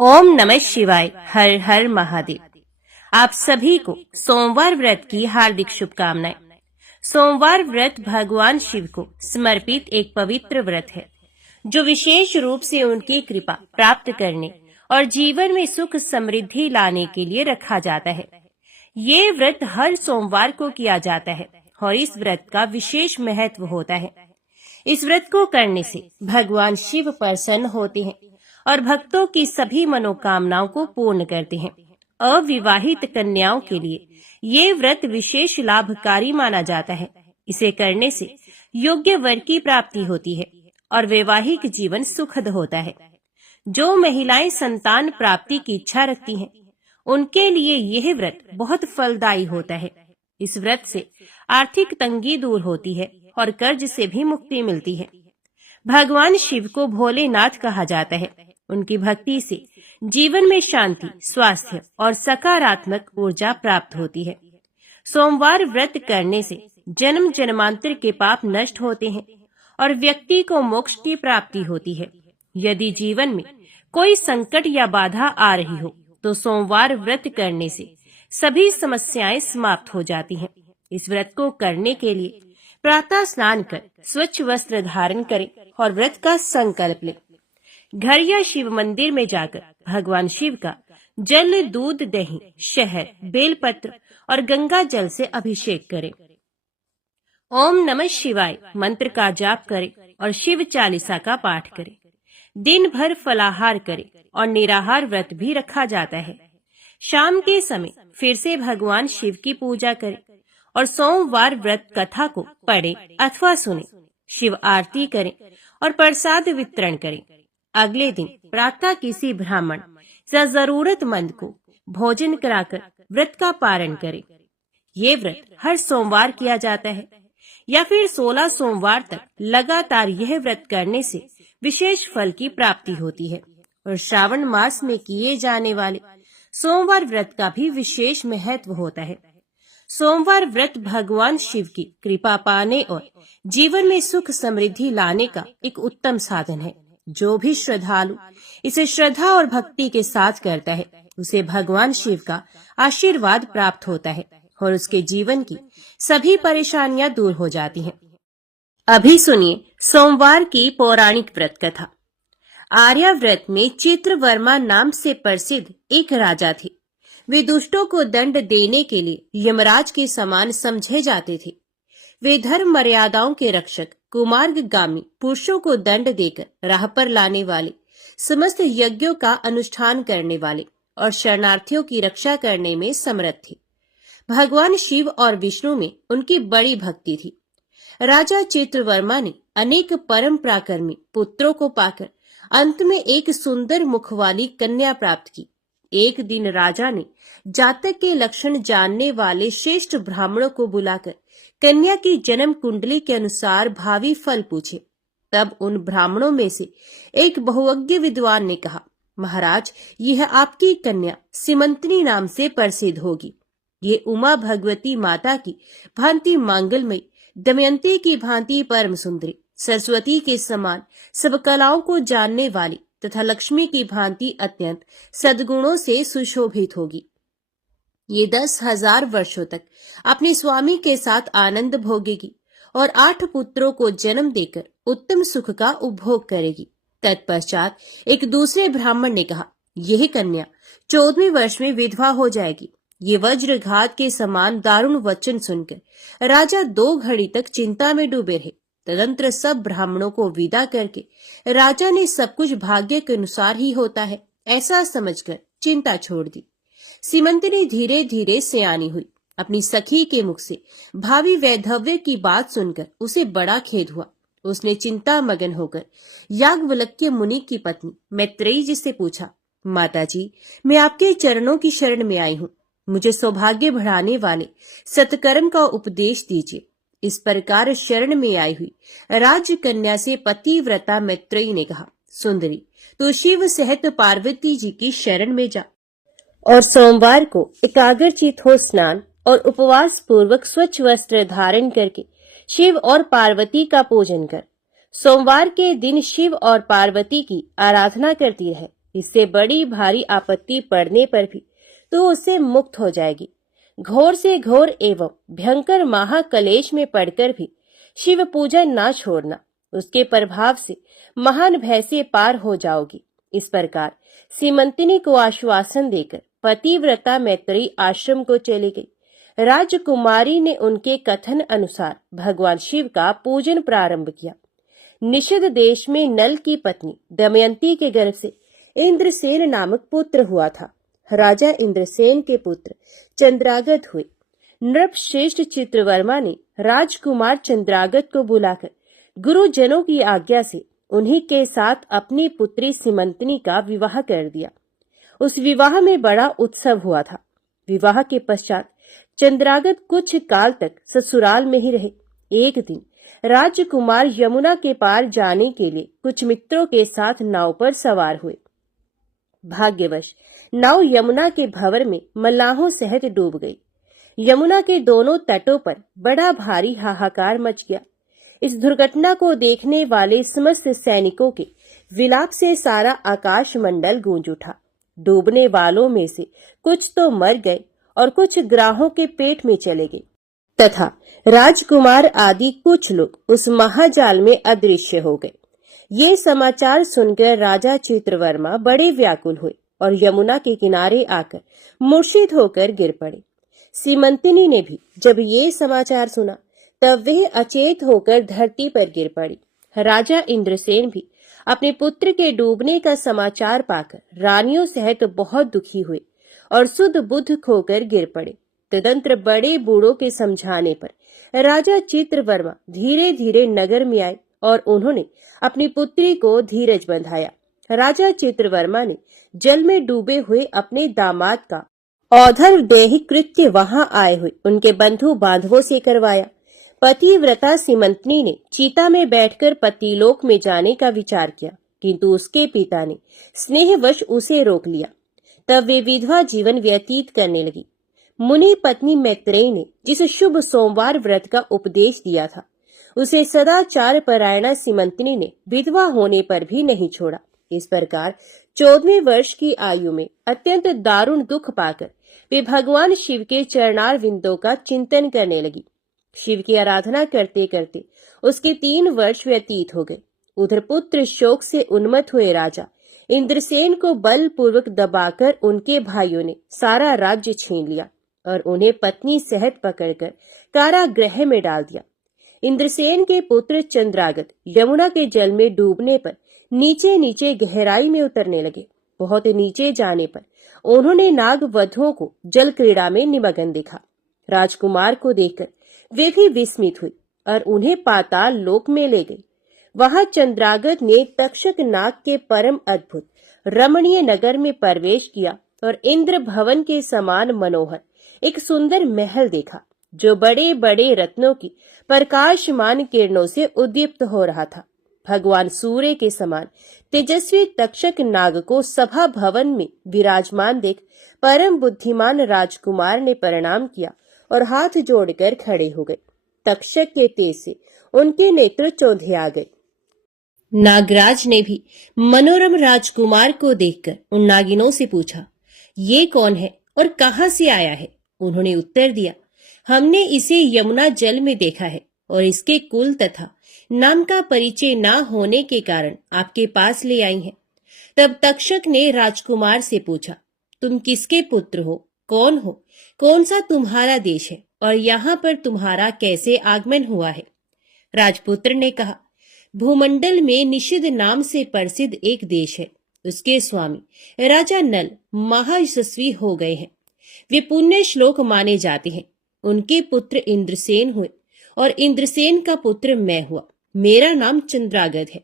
ओम नमः शिवाय। हर हर महादेव। आप सभी को सोमवार व्रत की हार्दिक शुभकामनाएं। सोमवार व्रत भगवान शिव को समर्पित एक पवित्र व्रत है जो विशेष रूप से उनकी कृपा प्राप्त करने और जीवन में सुख समृद्धि लाने के लिए रखा जाता है। ये व्रत हर सोमवार को किया जाता है और इस व्रत का विशेष महत्व होता है। इस व्रत को करने से भगवान शिव प्रसन्न होते हैं और भक्तों की सभी मनोकामनाओं को पूर्ण करते हैं। अविवाहित कन्याओं के लिए ये व्रत विशेष लाभकारी माना जाता है। इसे करने से योग्य वर की प्राप्ति होती है और वैवाहिक जीवन सुखद होता है। जो महिलाएं संतान प्राप्ति की इच्छा रखती हैं, उनके लिए यह व्रत बहुत फलदायी होता है। इस व्रत से आर्थिक तंगी दूर होती है और कर्ज से भी मुक्ति मिलती है। भगवान शिव को भोलेनाथ कहा जाता है। उनकी भक्ति से जीवन में शांति, स्वास्थ्य और सकारात्मक ऊर्जा प्राप्त होती है। सोमवार व्रत करने से जन्म जन्मांतर के पाप नष्ट होते हैं और व्यक्ति को मोक्ष की प्राप्ति होती है। यदि जीवन में कोई संकट या बाधा आ रही हो तो सोमवार व्रत करने से सभी समस्याएं समाप्त हो जाती हैं। इस व्रत को करने के लिए प्रातः स्नान कर स्वच्छ वस्त्र धारण करें और व्रत का संकल्प लें। घर या शिव मंदिर में जाकर भगवान शिव का जल, दूध, दही, शहद, बेलपत्र और गंगा जल से अभिषेक करें। ओम नमः शिवाय मंत्र का जाप करें और शिव चालीसा का पाठ करें। दिन भर फलाहार करें और निराहार व्रत भी रखा जाता है। शाम के समय फिर से भगवान शिव की पूजा करें और सोमवार व्रत कथा को पढ़ें अथवा सुनें। शिव आरती करें और प्रसाद वितरण करें। अगले दिन प्रातः किसी ब्राह्मण या जरूरतमंद को भोजन कराकर व्रत का पारण करें। ये व्रत हर सोमवार किया जाता है या फिर 16 सोमवार तक लगातार यह व्रत करने से विशेष फल की प्राप्ति होती है। और श्रावण मास में किए जाने वाले सोमवार व्रत का भी विशेष महत्व होता है। सोमवार व्रत भगवान शिव की कृपा पाने और जीवन में सुख समृद्धि लाने का एक उत्तम साधन है। जो भी श्रद्धालु इसे श्रद्धा और भक्ति के साथ करता है, उसे भगवान शिव का आशीर्वाद प्राप्त होता है और उसके जीवन की सभी परेशानियां दूर हो जाती हैं। अभी सुनिए सोमवार की पौराणिक व्रत कथा। आर्याव्रत में चित्रवर्मा नाम से प्रसिद्ध एक राजा थे। वे दुष्टों को दंड देने के लिए यमराज के समान समझे जाते थे। वे धर्म मर्यादाओं के रक्षक, कुमार्गामी पुरुषों को दंड देकर राह पर लाने वाले, समस्त यज्ञों का अनुष्ठान करने वाले और शरणार्थियों की रक्षा करने में समर्थ थे। भगवान शिव और विष्णु में उनकी बड़ी भक्ति थी। राजा चित्रवर्मा ने अनेक परम पराक्रमी पुत्रों को पाकर अंत में एक सुंदर मुख वाली कन्या प्राप्त की। एक दिन राजा ने जातक के लक्षण जानने वाले श्रेष्ठ ब्राह्मणों को बुलाकर कन्या की जन्म कुंडली के अनुसार भावी फल पूछे। तब उन ब्राह्मणों में से एक बहुज्ञ विद्वान ने कहा, महाराज, यह आपकी कन्या सीमंतनी नाम से प्रसिद्ध होगी। ये उमा भगवती माता की भांति मांगलमयी, दमयंती की भांति परम सुंदरी, सरस्वती के समान सब कलाओं को जानने वाली तथा लक्ष्मी की भांति अत्यंत सद्गुणों से सुशोभित होगी। ये 10,000 वर्षों तक अपने स्वामी के साथ आनंद भोगेगी और 8 पुत्रों को जन्म देकर उत्तम सुख का उपभोग करेगी। तत्पश्चात एक दूसरे ब्राह्मण ने कहा, यह कन्या 14वें वर्ष में विधवा हो जाएगी। ये वज्रघात के समान दारुण वचन सुनकर राजा 2 घड़ी तक चिंता में डूबे रहे। तदंतर सब ब्राह्मणों को विदा करके राजा ने सब कुछ भाग्य के अनुसार ही होता है ऐसा समझकर चिंता छोड़ दी। सीमंतनी धीरे धीरे सयानी हुई। अपनी सखी के मुख से भावी वैधव्य की बात सुनकर उसे बड़ा खेद हुआ। उसने चिंता मगन होकर याज्ञवल्क्य मुनि की पत्नी मैत्रेयी जी से पूछा, माताजी, मैं आपके चरणों की शरण में आई हूँ। मुझे सौभाग्य बढ़ाने वाले सत्कर्म का उपदेश दीजिए। इस प्रकार शरण में आई हुई राजकन्या से पतिव्रता मैत्रेयी ने कहा, सुंदरी, तू शिव सहित पार्वती जी की शरण में जा और सोमवार को एकाग्रचित हो स्नान और उपवास पूर्वक स्वच्छ वस्त्र धारण करके शिव और पार्वती का पूजन कर। सोमवार के दिन शिव और पार्वती की आराधना करती रहे इससे बड़ी भारी आपत्ति पड़ने पर भी तो उससे मुक्त हो जाएगी। घोर से घोर एवं भयंकर महाकलेश में पड़कर भी शिव पूजन ना छोड़ना, उसके प्रभाव से महान भय से पार हो जाओगी। इस प्रकार सीमंतिनी को आश्वासन देकर पतिव्रता मैत्रेयी आश्रम को चली गई। राजकुमारी ने उनके कथन अनुसार भगवान शिव का पूजन प्रारंभ किया। निषद देश में नल की पत्नी दमयंती के गर्भ से इंद्रसेन नामक पुत्र हुआ था। राजा इंद्रसेन के पुत्र चंद्रागत हुए। नृपश्रेष्ठ चित्रवर्मा ने राजकुमार चंद्रागत को बुलाकर गुरुजनों की आज्ञा से उन्हीं के साथ अपनी पुत्री सीमंतिनी का विवाह कर दिया। उस विवाह में बड़ा उत्सव हुआ था। विवाह के पश्चात चंद्रागत कुछ काल तक ससुराल में ही रहे। एक दिन राजकुमार यमुना के पार जाने के लिए कुछ मित्रों के साथ नाव पर सवार हुए। भाग्यवश नाव यमुना के भंवर में मल्लाहों सहित डूब गई। यमुना के दोनों तटों पर बड़ा भारी हाहाकार मच गया। इस दुर्घटना को देखने वाले समस्त सैनिकों के विलाप से सारा आकाश मंडल गूंज उठा। डूबने वालों में से कुछ तो मर गए और कुछ ग्राहों के पेट में चले गए तथा राजकुमार आदि कुछ लोग उस महाजाल में अदृश्य हो गए। ये समाचार सुनकर राजा चित्रवर्मा बड़े व्याकुल हुए और यमुना के किनारे आकर मूर्छित होकर गिर पड़े। सीमंतिनी ने भी जब ये समाचार सुना तब वह अचेत होकर धरती पर गिर पड़ी। राजा इंद्रसेन भी अपने पुत्र के डूबने का समाचार पाकर रानियों सहित बहुत दुखी हुए और सुध बुद्ध खोकर गिर पड़े। तदंतर बड़े बूढ़ों के समझाने पर राजा चित्रवर्मा धीरे धीरे नगर में आए और उन्होंने अपनी पुत्री को धीरज बंधाया। राजा चित्रवर्मा ने जल में डूबे हुए अपने दामाद का औधर देही कृत्य वहां आए हुए उनके बंधु बांधवों से करवाया। पतिव्रता सीमंतिनी ने चीता में बैठकर पतिलोक में जाने का विचार किया, किंतु उसके पिता ने स्नेहवश उसे रोक लिया। तब वे विधवा जीवन व्यतीत करने लगी। मुनि पत्नी मैत्रेयी ने जिस शुभ सोमवार व्रत का उपदेश दिया था उसे सदाचार परायणा सीमंतिनी ने विधवा होने पर भी नहीं छोड़ा। इस प्रकार 14वें वर्ष की आयु में अत्यंत दारुण दुख पाकर वे भगवान शिव के चरणार विंदों का चिंतन करने लगी। शिव की आराधना करते करते उसके 3 वर्ष व्यतीत हो गए। उधर पुत्र शोक से उन्मत्त हुए राजा इंद्रसेन को बलपूर्वक दबाकर उनके भाइयों ने सारा राज्य छीन लिया और उन्हें पत्नी सहित पकड़कर कारागृह में डाल दिया। इंद्रसेन के पुत्र चंद्रागत यमुना के जल में डूबने पर नीचे नीचे गहराई में उतरने लगे। बहुत नीचे जाने पर उन्होंने नाग वधुओं को जल क्रीड़ा में निमग्न देखा। राजकुमार को देखकर वे भी विस्मित हुई और उन्हें पाताल लोक में ले गई। वहां चंद्रागत ने तक्षक नाग के परम अद्भुत रमणीय नगर में प्रवेश किया और इंद्र भवन के समान मनोहर एक सुंदर महल देखा, जो बड़े बड़े रत्नों की प्रकाशमान किरणों से उद्दीप्त हो रहा था। भगवान सूर्य के समान तेजस्वी तक्षक नाग को सभा भवन में विराजमान देख परम बुद्धिमान राजकुमार ने प्रणाम किया और हाथ जोड़कर खड़े हो गए। तक्षक के तेज से उनके नेत्र चौंधे आ गए। नागराज ने भी मनोरम राजकुमार को देखकर उन नागिनों से पूछा, ये कौन है और कहां से आया है? उन्होंने उत्तर दिया, हमने इसे यमुना जल में देखा है और इसके कुल तथा नाम का परिचय न होने के कारण आपके पास ले आई हैं। तब तक्षक ने राजकुमार से पूछा, तुम किसके पुत्र हो, कौन हो, कौन सा तुम्हारा देश है और यहाँ पर तुम्हारा कैसे आगमन हुआ है? राजपुत्र ने कहा, भूमंडल में निषद नाम से प्रसिद्ध एक देश है। उसके स्वामी राजा नल महायशस्वी हो गए हैं। वे पुण्य श्लोक माने जाते हैं। उनके पुत्र इंद्रसेन हुए और इंद्रसेन का पुत्र मैं हुआ। मेरा नाम चंद्रागत है।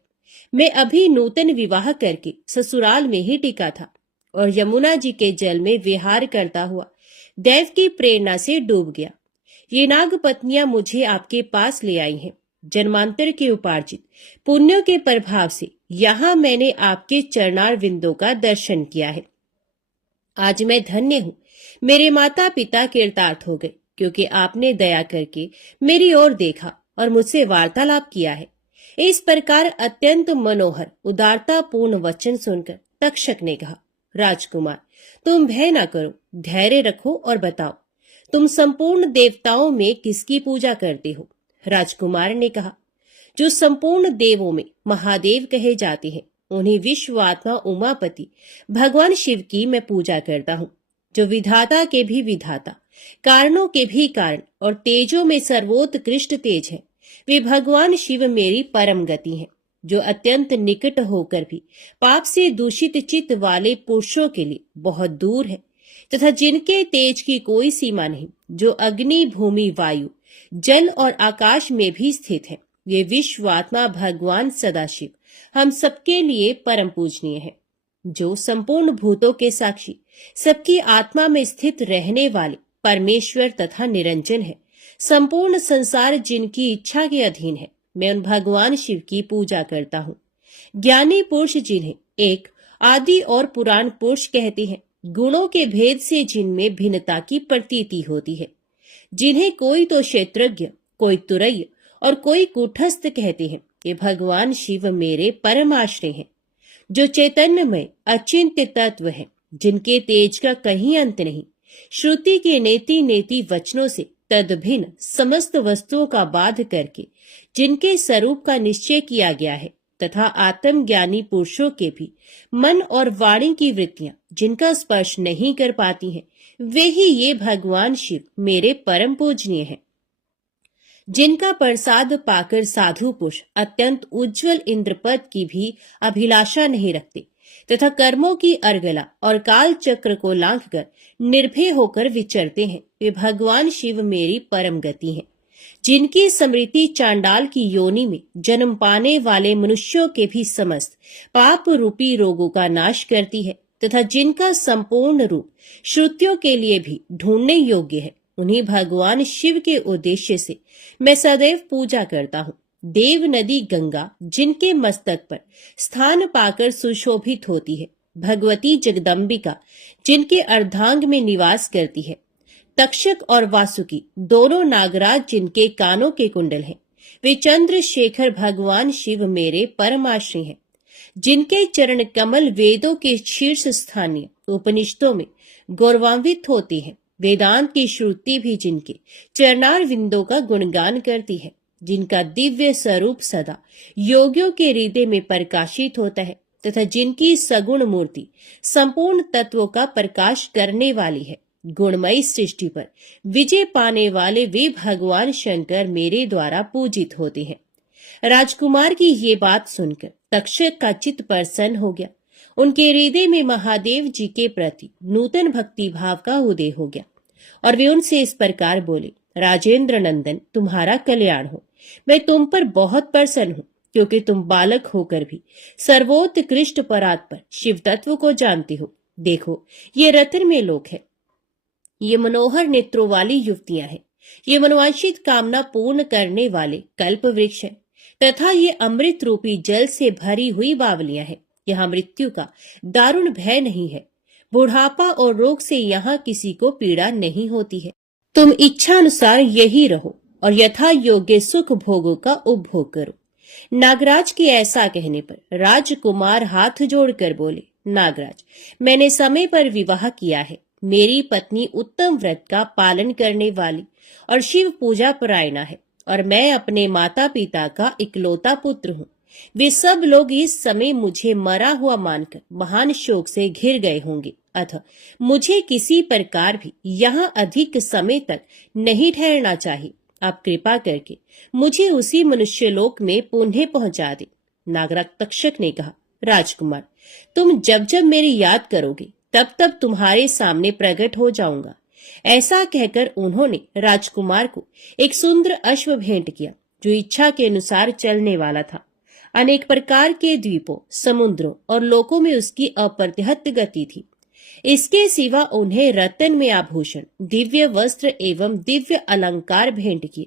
मैं अभी नूतन विवाह करके ससुराल में ही टिका था और यमुना जी के जल में विहार करता हुआ दैव की प्रेरणा से डूब गया। ये नाग पत्नियां मुझे आपके पास ले आई हैं। जन्मांतर के उपार्जित पुण्यों के प्रभाव से यहाँ मैंने आपके चरणार विंदों का दर्शन किया है। आज मैं धन्य हूँ। मेरे माता पिता कृतार्थ हो गए, क्योंकि आपने दया करके मेरी ओर देखा और मुझसे वार्तालाप किया है। इस प्रकार अत्यंत मनोहर उदारतापूर्ण वचन सुनकर तक्षक ने कहा, राजकुमार, तुम भय न करो, धैर्य रखो और बताओ, तुम संपूर्ण देवताओं में किसकी पूजा करते हो? राजकुमार ने कहा, जो संपूर्ण देवों में महादेव कहे जाते हैं, उन्हें विश्वात्मा उमापति भगवान शिव की मैं पूजा करता हूँ, जो विधाता के भी विधाता, कारणों के भी कारण और तेजों में सर्वोत्कृष्ट तेज है। वे भगवान शिव मेरी परम गति है, जो अत्यंत निकट होकर भी पाप से दूषित चित्त वाले पुरुषों के लिए बहुत दूर है, तथा जिनके तेज की कोई सीमा नहीं, जो अग्नि, भूमि, वायु, जल और आकाश में भी स्थित है। ये विश्वात्मा भगवान सदाशिव हम सबके लिए परम पूजनीय है, जो संपूर्ण भूतों के साक्षी, सबकी आत्मा में स्थित रहने वाले परमेश्वर तथा निरंजन है। संपूर्ण संसार जिनकी इच्छा के अधीन है, मैं उन भगवान शिव की पूजा करता हूँ। ज्ञानी पुरुष जिन्हें एक आदि और पुराण पुरुष कहते हैं, गुणों के भेद से जिनमें भिन्नता की प्रतीति होती है, जिन्हें कोई तो क्षेत्रज्ञ, कोई तुरैय और कोई कूटस्थ कहते हैं, ये भगवान शिव मेरे परम आश्रय हैं, जो चैतन्यमय अचिंत्य तत्व है, जिनके तेज का कहीं अंत नहीं। श्रुति के नेति नेति वचनों से तदभिन्न समस्त वस्तुओं का बाध करके जिनके स्वरूप का निश्चय किया गया है, तथा आत्मज्ञानी पुरुषों के भी मन और वाणी की वृत्तियां जिनका स्पर्श नहीं कर पाती हैं, वे ही ये भगवान शिव मेरे परम पूजनीय हैं। जिनका प्रसाद पाकर साधु पुरुष अत्यंत उज्जवल इंद्रपद की भी अभिलाषा नहीं रखते, तथा कर्मों की अर्गला और काल चक्र को लांघकर निर्भय होकर विचरते हैं, वे भगवान शिव मेरी परम गति हैं। जिनकी स्मृति चांडाल की योनि में जन्म पाने वाले मनुष्यों के भी समस्त पाप रूपी रोगों का नाश करती है, तथा जिनका संपूर्ण रूप श्रुतियों के लिए भी ढूंढने योग्य है, उन्हीं भगवान शिव के उद्देश्य से मैं सदैव पूजा करता हूँ। देव नदी गंगा जिनके मस्तक पर स्थान पाकर सुशोभित होती है, भगवती जगदम्बिका जिनके अर्धांग में निवास करती है, तक्षक और वासुकी दोनों नागराज जिनके कानों के कुंडल हैं, वे चंद्रशेखर भगवान शिव मेरे परमाश्रय हैं। जिनके चरण कमल वेदों के शीर्ष स्थानीय उपनिषदों में गौरवान्वित होते हैं, वेदांत की श्रुति भी जिनके चरणार विंदों का गुणगान करती है, जिनका दिव्य स्वरूप सदा योगियों के हृदय में प्रकाशित होता है, तथा जिनकी सगुण मूर्ति संपूर्ण तत्वों का प्रकाश करने वाली है, गुणमयी सृष्टि पर विजय पाने वाले वे भगवान शंकर मेरे द्वारा पूजित होते हैं। राजकुमार की ये बात सुनकर तक्षक का चित्त प्रसन्न हो गया। उनके हृदय में महादेव जी के प्रति नूतन भक्ति भाव का उदय हो गया और वे उनसे इस प्रकार बोले, राजेंद्र नंदन, तुम्हारा कल्याण हो। मैं तुम पर बहुत प्रसन्न हूँ, क्योंकि तुम बालक होकर भी सर्वोत्कृष्ट परात्पर शिव तत्व को जानते हो। देखो, ये रत्न में लोक है, ये मनोहर नेत्रों वाली युवतियां हैं, ये मनोवांछित कामना पूर्ण करने वाले कल्प वृक्ष है, तथा ये अमृत रूपी जल से भरी हुई बावलियां हैं। यहाँ मृत्यु का दारुण भय नहीं है, बुढ़ापा और रोग से यहाँ किसी को पीड़ा नहीं होती है। तुम इच्छा अनुसार यही रहो और यथा योग्य सुख भोगों का उपभोग करो। नागराज के ऐसा कहने पर राजकुमार हाथ जोड़कर बोले, नागराज, मैंने समय पर विवाह किया है। मेरी पत्नी उत्तम व्रत का पालन करने वाली और शिव पूजा परायणा है, और मैं अपने माता पिता का इकलौता पुत्र हूँ। वे सब लोग इस समय मुझे मरा हुआ मानकर महान शोक से घिर गए होंगे, अतः मुझे किसी प्रकार भी यहाँ अधिक समय तक नहीं ठहरना चाहिए। आप कृपा करके मुझे उसी मनुष्यलोक में पुनः पहुंचा दे। नागराज तक्षक ने कहा, राजकुमार, तुम जब जब मेरी याद करोगे तब तब तुम्हारे सामने प्रकट हो जाऊंगा। ऐसा कहकर उन्होंने राजकुमार को एक सुंदर अश्व भेंट किया, जो इच्छा के अनुसार चलने वाला था। अनेक प्रकार के द्वीपों, समुद्रों और लोकों में उसकी अप्रतिहत गति थी। इसके सिवा उन्हें रत्न में आभूषण, दिव्य वस्त्र एवं दिव्य अलंकार भेंट किए।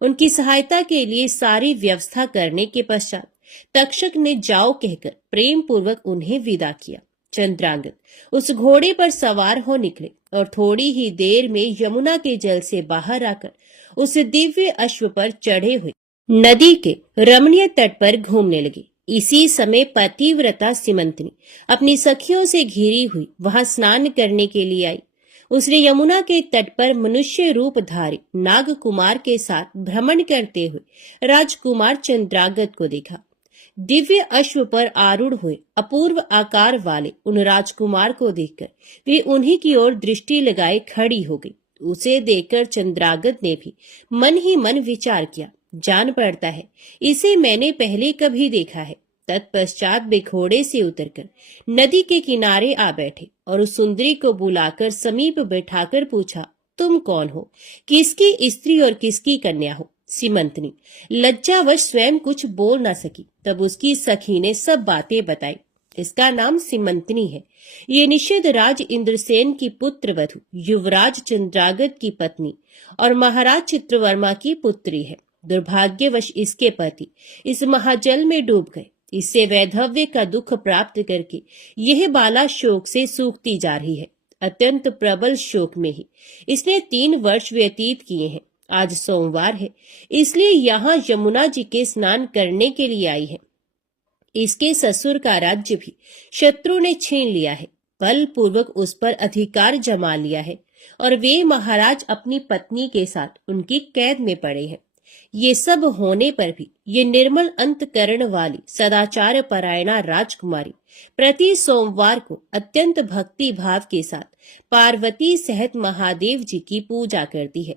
उनकी सहायता के लिए सारी व्यवस्था करने के पश्चात तक्षक ने जाओ कहकर प्रेम पूर्वक उन्हें विदा किया। चंद्रांगद उस घोड़े पर सवार हो निकले और थोड़ी ही देर में यमुना के जल से बाहर आकर उस दिव्य अश्व पर चढ़े हुए नदी के रमणीय तट पर घूमने लगे। इसी समय पतिव्रता सिमंतनी अपनी सखियों से घिरी हुई वहां स्नान करने के लिए आई। उसने यमुना के तट पर मनुष्य रूप धारी नाग कुमार के साथ भ्रमण करते हुए राजकुमार चंद्रागत को देखा। दिव्य अश्व पर आरूढ़ हुए अपूर्व आकार वाले उन राजकुमार को देखकर वे उन्हीं की ओर दृष्टि लगाए खड़ी हो गई। उसे देखकर चंद्रागत ने भी मन ही मन विचार किया, जान पड़ता है इसे मैंने पहले कभी देखा है। तत्पश्चात वे घोड़े से उतरकर नदी के किनारे आ बैठे और उस सुंदरी को बुलाकर समीप बैठाकर पूछा, तुम कौन हो, किसकी स्त्री और किसकी कन्या हो? सिमंतनी लज्जावश स्वयं कुछ बोल न सकी। तब उसकी सखी ने सब बातें बताई। इसका नाम सिमंतनी है। ये निषेध राज इंद्रसेन की पुत्र वधु, युवराज चंद्रागत की पत्नी और महाराज चित्रवर्मा की पुत्री है। दुर्भाग्यवश इसके पति इस महाजल में डूब गए। इससे वैधव्य का दुख प्राप्त करके यह बाला शोक से सूखती जा रही है। अत्यंत प्रबल शोक में ही इसने 3 वर्ष व्यतीत किए हैं। आज सोमवार है, इसलिए यहाँ यमुना जी के स्नान करने के लिए आई है। इसके ससुर का राज्य भी शत्रु ने छीन लिया है, बलपूर्वक उस पर अधिकार जमा लिया है और वे महाराज अपनी पत्नी के साथ उनकी कैद में पड़े हैं। ये सब होने पर भी ये निर्मल अंतकरण वाली सदाचार परायणा राजकुमारी प्रति सोमवार को अत्यंत भक्ति भाव के साथ पार्वती सहित महादेव जी की पूजा करती है।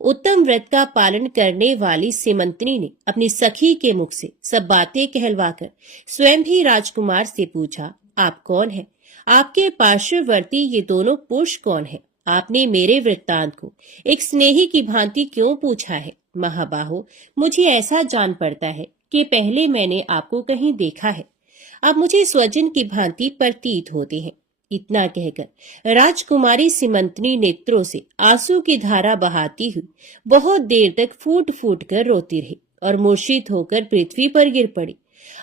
उत्तम व्रत का पालन करने वाली सिमंतनी ने अपनी सखी के मुख से सब बातें कहलवाकर स्वयं भी राजकुमार से पूछा, आप कौन हैं? आपके पार्श्ववर्ती ये दोनों पुरुष कौन है? आपने मेरे वृत्तांत को एक स्नेही की भांति क्यों पूछा है? महाबाहो, मुझे ऐसा जान पड़ता है कि पहले मैंने आपको कहीं देखा है। आप मुझे स्वजन की भांति प्रतीत होते हैं। इतना कहकर राजकुमारी सिमंतनी नेत्रों से आंसू की धारा बहाती हुई बहुत देर तक फूट फूट कर रोती रही और मूर्छित होकर पृथ्वी पर गिर पड़ी।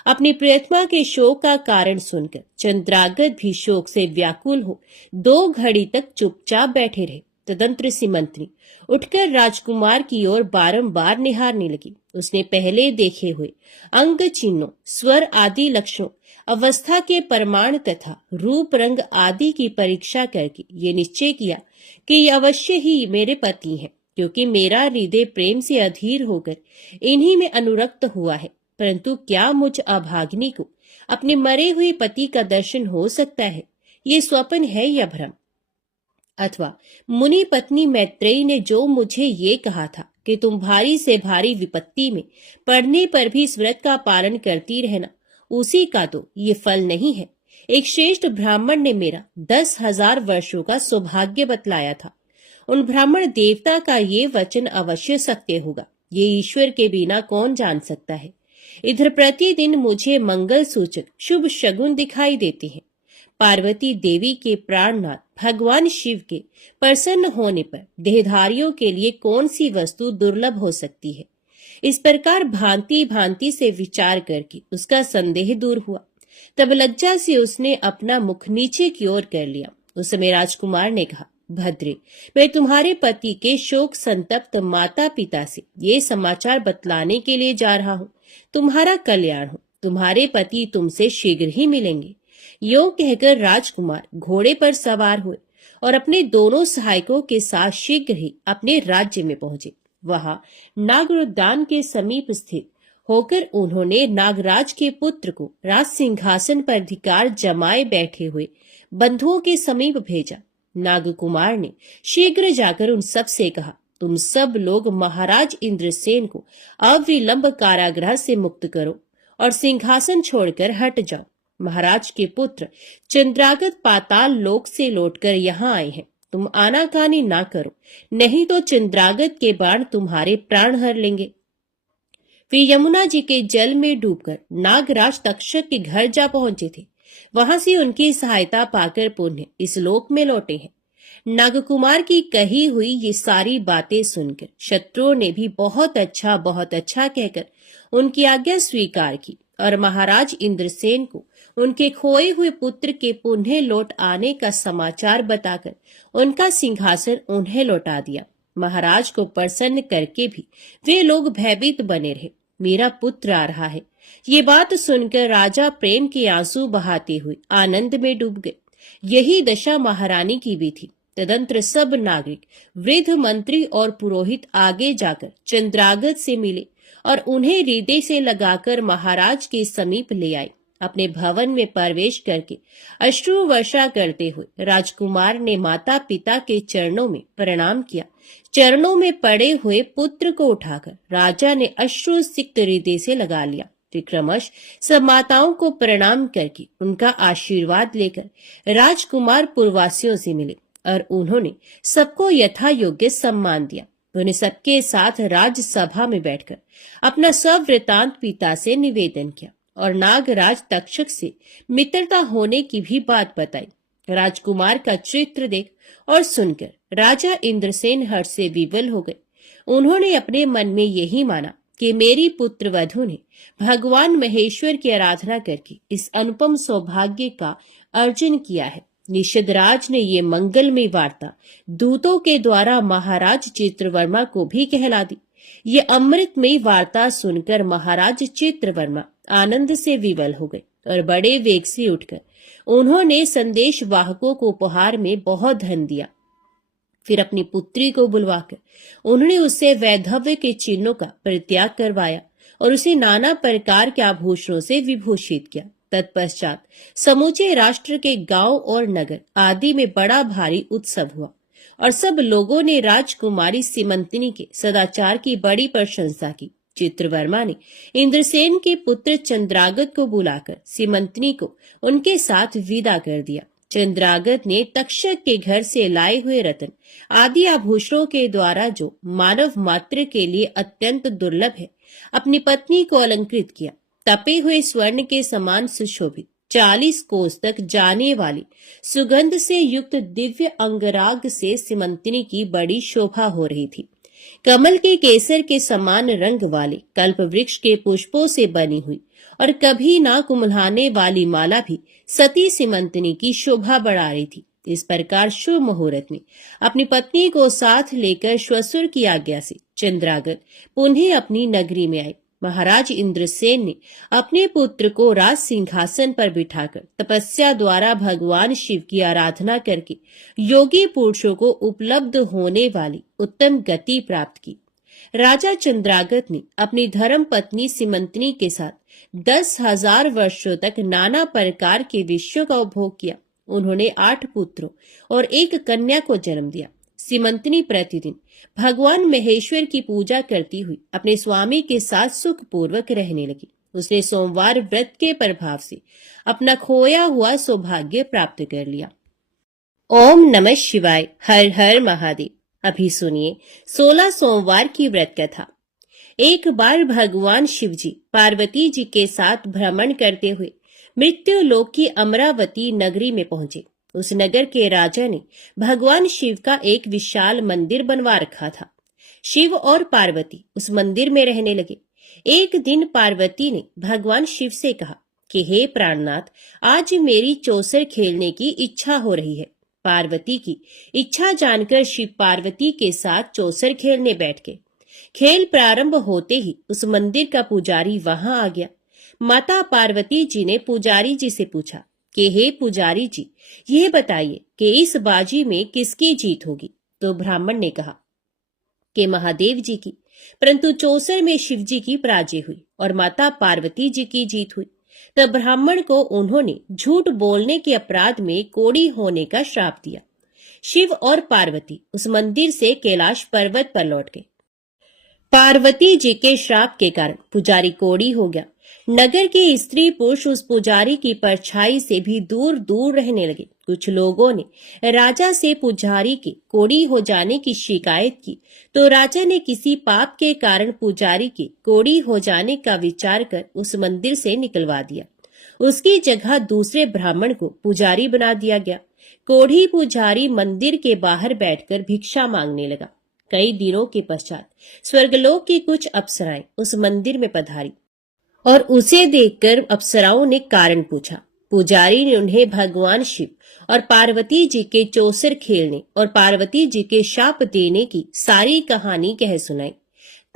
अपनी प्रियतमा के शोक का कारण सुनकर चंद्रागत भी शोक से व्याकुल हो 2 घड़ी तक चुपचाप बैठे रहे। तदंतर सिमंतनी उठकर राजकुमार की ओर बारंबार निहारने लगी। उसने पहले देखे हुए अंग चिन्हों, स्वर आदि लक्षणों, अवस्था के प्रमाण तथा रूप रंग आदि की परीक्षा करके ये निश्चय किया कि ये अवश्य ही मेरे पति हैं, क्योंकि मेरा हृदय प्रेम से अधीर होकर इन्हीं में अनुरक्त हुआ है। परंतु क्या मुझ अभागिनी को अपने मरे हुए पति का दर्शन हो सकता है? ये स्वप्न है या भ्रम? अथवा मुनि पत्नी मैत्रेयी ने जो मुझे ये कहा था कि तुम भारी से भारी विपत्ति में पड़ने पर भी इस व्रत का पालन करती रहना, उसी का तो ये फल नहीं है। एक श्रेष्ठ ब्राह्मण ने मेरा 10,000 वर्षों का सौभाग्य बतलाया था। उन ब्राह्मण देवता का ये वचन अवश्य सत्य होगा, ये ईश्वर के बिना कौन जान सकता है। इधर प्रतिदिन मुझे मंगल सूचक शुभ शगुन दिखाई देते हैं। पार्वती देवी के प्राणनाथ भगवान शिव के प्रसन्न होने पर देहधारियों के लिए कौन सी वस्तु दुर्लभ हो सकती है? इस प्रकार भांति भांति से विचार करके उसका संदेह दूर हुआ। तब लज्जा से उसने अपना मुख नीचे की ओर कर लिया। उस समय राजकुमार ने कहा, भद्रे, मैं तुम्हारे पति के शोक संतप्त माता पिता से ये समाचार बतलाने के लिए जा रहा हूँ। तुम्हारा कल्याण हो, तुम्हारे पति तुमसे शीघ्र ही मिलेंगे। यो कहकर राजकुमार घोड़े पर सवार हुए और अपने दोनों सहायकों के साथ शीघ्र ही अपने राज्य में पहुंचे। वहां नागरोद्यान के समीप स्थित होकर उन्होंने नागराज के पुत्र को राज सिंहासन पर अधिकार जमाए बैठे हुए बंधुओं के समीप भेजा। नागकुमार ने शीघ्र जाकर उन सब से कहा, तुम सब लोग महाराज इंद्रसेन को अविलंब कारागृह से मुक्त करो और सिंहासन छोड़कर हट जाओ। महाराज के पुत्र चंद्रागत पाताल लोक से लौटकर यहाँ आए हैं। तुम आनाकानी ना करो, नहीं तो चंद्रागत के बाण तुम्हारे प्राण हर लेंगे। वे यमुना जी के जल में डूबकर नागराज तक्षक के घर जा पहुंचे थे। वहां से उनकी सहायता पाकर पुण्य इस लोक में लौटे हैं। नागकुमार की कही हुई ये सारी बातें सुनकर शत्रुओं ने भी बहुत अच्छा कहकर उनकी आज्ञा स्वीकार की और महाराज इंद्रसेन को उनके खोए हुए पुत्र के पुनः लौट आने का समाचार बताकर उनका सिंहासन उन्हें लौटा दिया। महाराज को प्रसन्न करके भी वे लोग भयभीत बने रहे। मेरा पुत्र आ रहा है, ये बात सुनकर राजा प्रेम के आंसू बहाते हुए आनंद में डूब गए। यही दशा महारानी की भी थी। तदंतर सब नागरिक, वृद्ध, मंत्री और पुरोहित आगे जाकर चंद्रागत से मिले और उन्हें हृदय से लगाकर महाराज के समीप ले आए। अपने भवन में प्रवेश करके अश्रु वर्षा करते हुए राजकुमार ने माता पिता के चरणों में प्रणाम किया। चरणों में पड़े हुए पुत्र को उठाकर राजा ने अश्रु सिक्त हृदय से लगा लिया। विक्रमश सब माताओं को प्रणाम करके उनका आशीर्वाद लेकर राजकुमार पुरवासियों से मिले और उन्होंने सबको यथा योग्य सम्मान दिया। उन्हें सबके साथ राजसभा में बैठकर अपना सब वृतांत पिता से निवेदन किया और नागराज तक्षक से मित्रता होने की भी बात बताई। राजकुमार का चित्र देख और सुनकर राजा इंद्रसेन हर्ष से विवल हो गए। उन्होंने अपने मन में यही माना कि मेरी पुत्र वधू ने भगवान महेश्वर की आराधना करके इस अनुपम सौभाग्य का अर्जन किया है। निषदराज ने ये मंगलमय वार्ता दूतों के द्वारा महाराज चित्रवर्मा को भी कहला दी। ये अमृतमय वार्ता सुनकर महाराज चित्रवर्मा आनंद से विवल हो गए और बड़े वेग से उठकर उन्होंने संदेश वाहकों को उपहार में बहुत धन दिया। फिर अपनी पुत्री को बुलवाकर उन्होंने उससे वैधव्य के चिन्हों का परित्याग करवाया और उसे नाना प्रकार के आभूषणों से विभूषित किया। तत्पश्चात समूचे राष्ट्र के गांव और नगर आदि में बड़ा भारी उत्सव हुआ और सब लोगों ने राजकुमारी सीमंतिनी के सदाचार की बड़ी प्रशंसा की। चित्रवर्मा ने इंद्रसेन के पुत्र चंद्रागत को बुलाकर सीमंतिनी को उनके साथ विदा कर दिया। चंद्रागत ने तक्षक के घर से लाए हुए रत्न आदि आभूषणों के द्वारा, जो मानव मात्र के लिए अत्यंत दुर्लभ है, अपनी पत्नी को अलंकृत किया। तपे हुए स्वर्ण के समान सुशोभित 40 कोस तक जाने वाली सुगंध से युक्त दिव्य अंगराग से सीमंतिनी की बड़ी शोभा हो रही थी। कमल के केसर के समान रंग वाले कल्प वृक्ष के पुष्पों से बनी हुई और कभी ना कुम्हलाने वाली माला भी सती सीमंतिनी की शोभा बढ़ा रही थी। इस प्रकार शुभ मुहूर्त में अपनी पत्नी को साथ लेकर श्वशुर की आज्ञा से चंद्रागत पुनः अपनी नगरी में आए। महाराज इंद्रसेन ने अपने पुत्र को राज सिंहासन पर बिठाकर तपस्या द्वारा भगवान शिव की आराधना करके योगी पुरुषों को उपलब्ध होने वाली उत्तम गति प्राप्त की। राजा चंद्रागत ने अपनी धर्म पत्नी सीमंतिनी के साथ 10,000 वर्षों तक नाना प्रकार के विषयों का उपभोग किया। उन्होंने 8 पुत्रों और 1 कन्या को जन्म दिया। सीमंतिनी प्रतिदिन भगवान महेश्वर की पूजा करती हुई अपने स्वामी के साथ सुखपूर्वक रहने लगी। उसने सोमवार व्रत के प्रभाव से अपना खोया हुआ सौभाग्य प्राप्त कर लिया। ओम नमः शिवाय। हर हर महादेव। अभी सुनिए 16 सोमवार की व्रत कथा। एक बार भगवान शिव जी पार्वती जी के साथ भ्रमण करते हुए मृत्यु लोक की अमरावती नगरी में पहुंचे। उस नगर के राजा ने भगवान शिव का एक विशाल मंदिर बनवा रखा था। शिव और पार्वती उस मंदिर में रहने लगे। एक दिन पार्वती ने भगवान शिव से कहा कि हे प्राणनाथ, आज मेरी चौसर खेलने की इच्छा हो रही है। पार्वती की इच्छा जानकर शिव पार्वती के साथ चौसर खेलने बैठ गए। खेल प्रारंभ होते ही उस मंदिर का पुजारी वहां आ गया। माता पार्वती जी ने पुजारी जी से पूछा कि हे पुजारी जी, यह बताइए कि इस बाजी में किसकी जीत होगी। तो ब्राह्मण ने कहा कि महादेव जी की, परंतु चौसर में शिव जी की पराजय हुई और माता पार्वती जी की जीत हुई। तब ब्राह्मण को उन्होंने झूठ बोलने के अपराध में कोढ़ी होने का श्राप दिया। शिव और पार्वती उस मंदिर से कैलाश पर्वत पर लौट गए। पार्वती जी के श्राप के कारण पुजारी कोढ़ी हो गया। नगर के स्त्री पुरुष उस पुजारी की परछाई से भी दूर दूर रहने लगे। कुछ लोगों ने राजा से पुजारी के कोढ़ी हो जाने की शिकायत की, तो राजा ने किसी पाप के कारण पुजारी के कोढ़ी हो जाने का विचार कर उस मंदिर से निकलवा दिया। उसकी जगह दूसरे ब्राह्मण को पुजारी बना दिया गया। कोढ़ी पुजारी मंदिर के बाहर बैठकर भिक्षा मांगने लगा। कई दिनों के पश्चात स्वर्गलोक की कुछ अप्सराएं उस मंदिर में पधारी और उसे देखकर अप्सराओं ने कारण पूछा। पुजारी ने उन्हें भगवान शिव और पार्वती जी के चौसर खेलने और पार्वती जी के शाप देने की सारी कहानी कह सुनाई।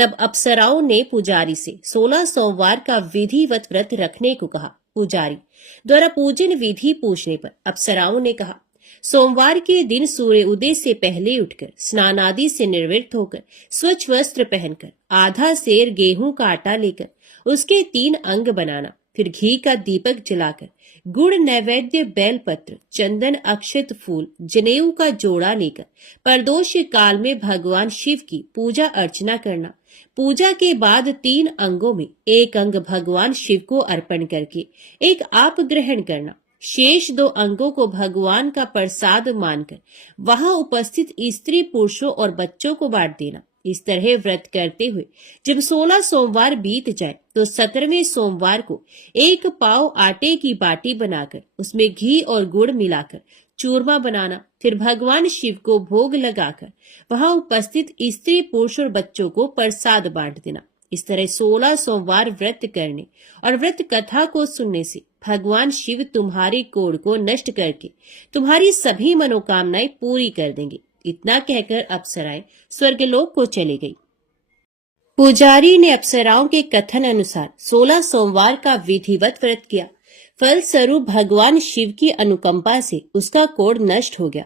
तब अप्सराओं ने पुजारी से 16 सोमवार का विधिवत व्रत रखने को कहा। पुजारी द्वारा पूजन विधि पूछने पर अप्सराओं ने कहा, सोमवार के दिन सूर्य उदय से पहले उठकर स्नान आदि से निवृत्त होकर स्वच्छ वस्त्र पहनकर आधा सेर गेहूं का आटा लेकर उसके 3 अंग बनाना, फिर घी का दीपक जलाकर गुड़ नैवेद्य बेलपत्र चंदन अक्षत फूल जनेऊ का जोड़ा लेकर प्रदोष काल में भगवान शिव की पूजा अर्चना करना। पूजा के बाद 3 अंगों में एक अंग भगवान शिव को अर्पण करके एक आप ग्रहण करना। शेष 2 अंगों को भगवान का प्रसाद मानकर वहां उपस्थित स्त्री पुरुषों और बच्चों को बांट देना। इस तरह व्रत करते हुए जब 16 सोमवार बीत जाए तो 17वें सोमवार को 1 पाव आटे की बाटी बनाकर उसमें घी और गुड़ मिलाकर चूरमा बनाना, फिर भगवान शिव को भोग लगाकर वहां उपस्थित स्त्री पुरुष और बच्चों को प्रसाद बांट देना। इस तरह 16 सोमवार व्रत करने और व्रत कथा को सुनने से भगवान शिव तुम्हारी कोढ़ को नष्ट करके तुम्हारी सभी मनोकामनाएं पूरी कर देंगे। इतना कहकर अप्सराएं स्वर्गलोक को चली गई। पुजारी ने अप्सराओं के कथन अनुसार 16 सोमवार का विधिवत व्रत किया। फलस्वरूप भगवान शिव की अनुकंपा से उसका कोढ़ नष्ट हो गया।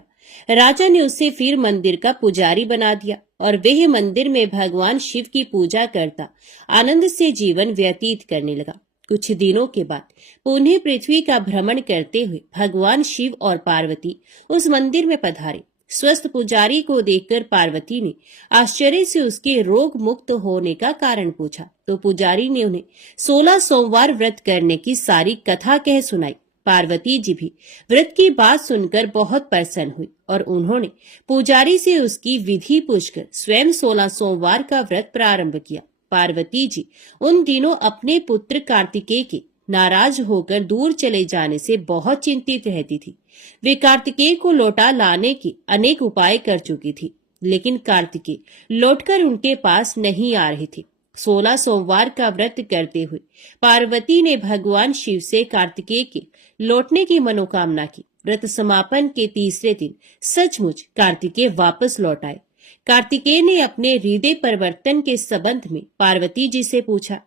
राजा ने उसे फिर मंदिर का पुजारी बना दिया और वह मंदिर में भगवान शिव की पूजा करता आनंद से जीवन व्यतीत करने लगा। कुछ दिनों के बाद पुनः पृथ्वी का भ्रमण करते हुए भगवान शिव और पार्वती उस मंदिर में पधारे। स्वस्थ पुजारी को देखकर पार्वती ने आश्चर्य से उसके रोग मुक्त होने का कारण पूछा तो पुजारी ने उन्हें 16 सोमवार व्रत करने की सारी कथा कह सुनाई। पार्वती जी भी व्रत की बात सुनकर बहुत प्रसन्न हुई और उन्होंने पुजारी से उसकी विधि पूछकर स्वयं 16 सोमवार का व्रत प्रारंभ किया। पार्वती जी उन दिनों अपने पुत्र कार्तिकेय के नाराज होकर दूर चले जाने से बहुत चिंतित रहती थी। वे कार्तिकेय को लौटा लाने के अनेक उपाय कर चुकी थी, लेकिन कार्तिकेय लौटकर उनके पास नहीं आ रहे थे। 16 सोमवार का व्रत करते हुए पार्वती ने भगवान शिव से कार्तिकेय के लौटने की मनोकामना की। व्रत समापन के तीसरे दिन सचमुच कार्तिकेय वापस लौट आए। कार्तिकेय ने अपने हृदय परिवर्तन के संबंध में पार्वती जी से पूछा,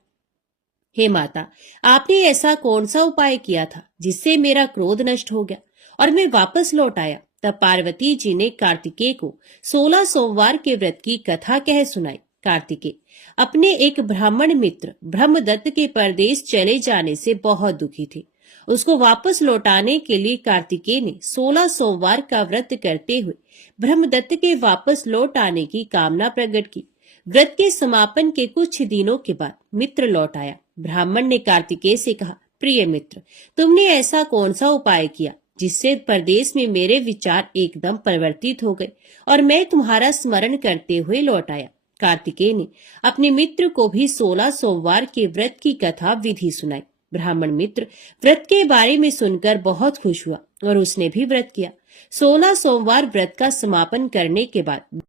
हे माता, आपने ऐसा कौन सा उपाय किया था जिससे मेरा क्रोध नष्ट हो गया और मैं वापस लौट आया? तब पार्वती जी ने कार्तिकेय को 16 सोमवार के व्रत की कथा कह सुनाई। कार्तिकेय अपने एक ब्राह्मण मित्र ब्रह्मदत्त के परदेश चले जाने से बहुत दुखी थे। उसको वापस लौटाने के लिए कार्तिकेय ने 16 सोमवार का व्रत करते हुए ब्रह्मदत्त के वापस लौट आने की कामना प्रकट की। व्रत के समापन के कुछ दिनों के बाद मित्र लौट आया। ब्राह्मण ने कार्तिकेय से कहा, प्रिय मित्र, तुमने ऐसा कौन सा उपाय किया जिससे परदेश में मेरे विचार एकदम परिवर्तित हो गए और मैं तुम्हारा स्मरण करते हुए लौट आया। कार्तिकेय ने अपने मित्र को भी 16 सोमवार के व्रत की कथा विधि सुनाई। ब्राह्मण मित्र व्रत के बारे में सुनकर बहुत खुश हुआ और उसने भी व्रत किया। 16 सोमवार व्रत का समापन करने के बाद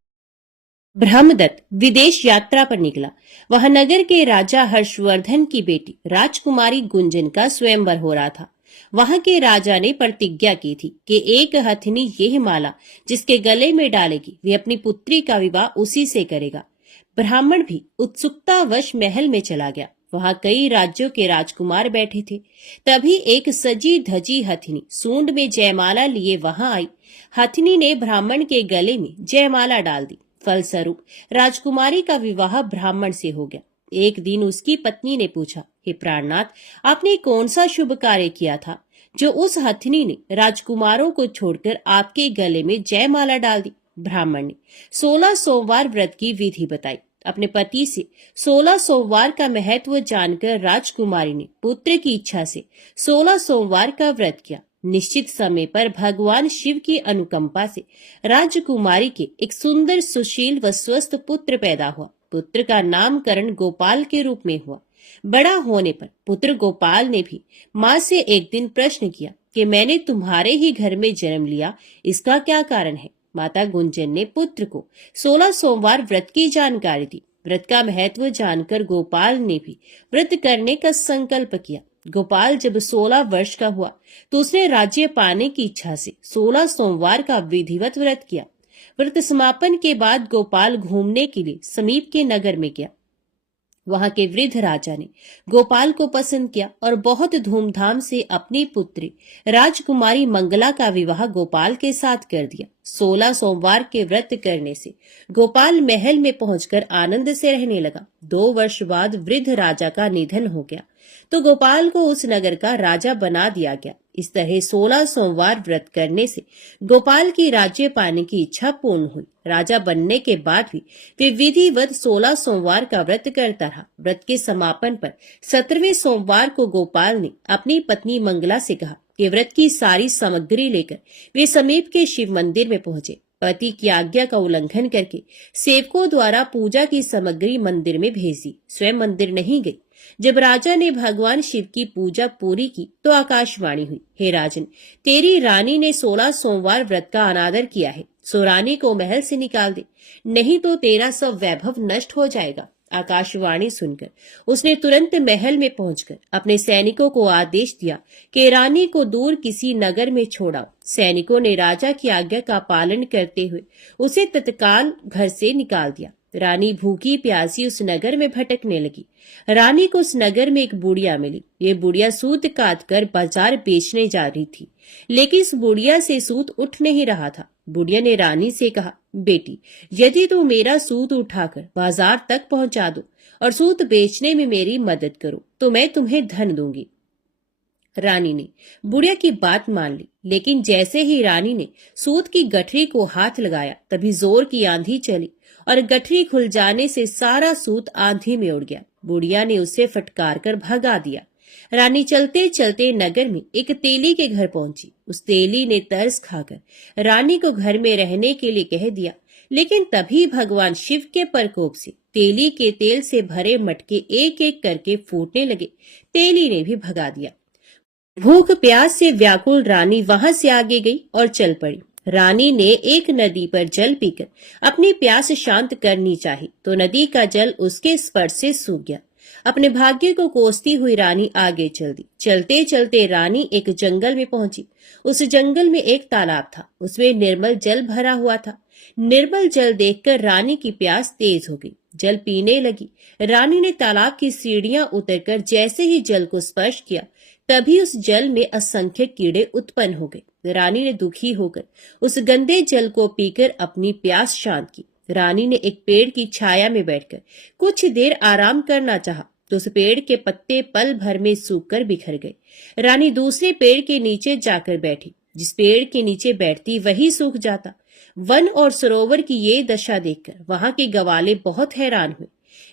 ब्रह्मदत्त विदेश यात्रा पर निकला। वह नगर के राजा हर्षवर्धन की बेटी राजकुमारी गुंजन का स्वयंवर हो रहा था। वहां के राजा ने प्रतिज्ञा की थी कि एक हथिनी यह माला जिसके गले में डालेगी वे अपनी पुत्री का विवाह उसी से करेगा। ब्राह्मण भी उत्सुकतावश महल में चला गया। वहां कई राज्यों के राजकुमार बैठे थे। तभी एक सजी धजी हथिनी सूंड में जयमाला लिए वहां आई। हथिनी ने ब्राह्मण के गले में जयमाला डाल दी। फलस्वरूप राजकुमारी का विवाह ब्राह्मण से हो गया। एक दिन उसकी पत्नी ने पूछा, हे प्राणनाथ, आपने कौन सा शुभ कार्य किया था जो उस हथिनी ने राजकुमारों को छोड़कर आपके गले में जयमाला डाल दी? ब्राह्मण ने 16 सोमवार व्रत की विधि बताई। अपने पति से 16 सोमवार का महत्व जानकर राजकुमारी ने पुत्र की इच्छा से 16 सोमवार का व्रत किया। निश्चित समय पर भगवान शिव की अनुकंपा से राजकुमारी के एक सुंदर सुशील व स्वस्थ पुत्र पैदा हुआ। पुत्र का नामकरण गोपाल के रूप में हुआ। बड़ा होने पर पुत्र गोपाल ने भी माँ से एक दिन प्रश्न किया कि मैंने तुम्हारे ही घर में जन्म लिया, इसका क्या कारण है? माता गुंजन ने पुत्र को 16 सोमवार व्रत की जानकारी दी। व्रत का महत्व जानकर गोपाल ने भी व्रत करने का संकल्प किया। गोपाल जब 16 वर्ष का हुआ तो उसने राज्य पाने की इच्छा से 16 सोमवार का विधिवत व्रत किया। व्रत समापन के बाद गोपाल घूमने के लिए समीप के नगर में गया। वहां के वृद्ध राजा ने गोपाल को पसंद किया और बहुत धूमधाम से अपनी पुत्री राजकुमारी मंगला का विवाह गोपाल के साथ कर दिया। 16 सोमवार के व्रत करने से गोपाल महल में पहुंचकर आनंद से रहने लगा। 2 वर्ष बाद वृद्ध राजा का निधन हो गया तो गोपाल को उस नगर का राजा बना दिया गया। इस तरह 16 सोमवार व्रत करने से गोपाल की राज्य पाने की इच्छा पूर्ण हुई। राजा बनने के बाद भी वे विधिवत 16 सोमवार का व्रत करता रहा। व्रत के समापन पर 17वें सोमवार को गोपाल ने अपनी पत्नी मंगला से कहा कि व्रत की सारी सामग्री लेकर वे समीप के शिव मंदिर में पहुंचे। पति की आज्ञा का उल्लंघन करके सेवकों द्वारा पूजा की सामग्री मंदिर में भेज दी, स्वयं मंदिर नहीं गई। जब राजा ने भगवान शिव की पूजा पूरी की तो आकाशवाणी हुई, हे राजन, तेरी रानी ने 16 सोमवार व्रत का अनादर किया है, सो रानी को महल से निकाल दे, नहीं तो तेरा सब वैभव नष्ट हो जाएगा। आकाशवाणी सुनकर उसने तुरंत महल में पहुंचकर अपने सैनिकों को आदेश दिया कि रानी को दूर किसी नगर में छोड़ाओ। सैनिकों ने राजा की आज्ञा का पालन करते हुए उसे तत्काल घर से निकाल दिया। रानी भूखी प्यासी उस नगर में भटकने लगी। रानी को उस नगर में एक बुढ़िया मिली। ये बुढ़िया सूत काट कर बाजार बेचने जा रही थी, लेकिन इस बुढ़िया से सूत उठ नहीं रहा था। बुढ़िया ने रानी से कहा, बेटी, यदि तू मेरा सूत उठाकर बाजार तक पहुंचा दो और सूत बेचने में मेरी मदद करो तो मैं तुम्हें धन दूंगी। रानी ने बुढ़िया की बात मान ली, लेकिन जैसे ही रानी ने सूत की गठरी को हाथ लगाया तभी जोर की आंधी चली और गठरी खुल जाने से सारा सूत आंधी में उड़ गया। बुढ़िया ने उसे फटकार कर भगा दिया। रानी चलते चलते नगर में एक तेली के घर पहुंची। उस तेली ने तरस खाकर रानी को घर में रहने के लिए कह दिया, लेकिन तभी भगवान शिव के प्रकोप से तेली के तेल से भरे मटके एक एक करके फूटने लगे। तेली ने भी भगा दिया। भूख प्यास से व्याकुल रानी वहां से आगे गई और चल पड़ी। रानी ने एक नदी पर जल पीकर अपनी प्यास शांत करनी चाही तो नदी का जल उसके स्पर्श से सूख गया। अपने भाग्य को कोसती हुई रानी आगे चल दी। चलते चलते रानी एक जंगल में पहुंची। उस जंगल में एक तालाब था, उसमें निर्मल जल भरा हुआ था। निर्मल जल देखकर रानी की प्यास तेज हो गई, जल पीने लगी। रानी ने तालाब की सीढ़ियां उतरकर जैसे ही जल को स्पर्श किया तभी उस जल में असंख्य कीड़े उत्पन्न हो गए। रानी ने दुखी होकर उस गंदे जल को पीकर अपनी प्यास शांत की। रानी ने एक पेड़ की छाया में बैठकर कुछ देर आराम करना चाहा तो उस पेड़ के पत्ते पल भर में सूखकर बिखर गए। रानी दूसरे पेड़ के नीचे जाकर बैठी। जिस पेड़ के नीचे बैठती वही सूख जाता। वन और सरोवर की ये दशा देखकर वहां के गवाले बहुत हैरान हुए।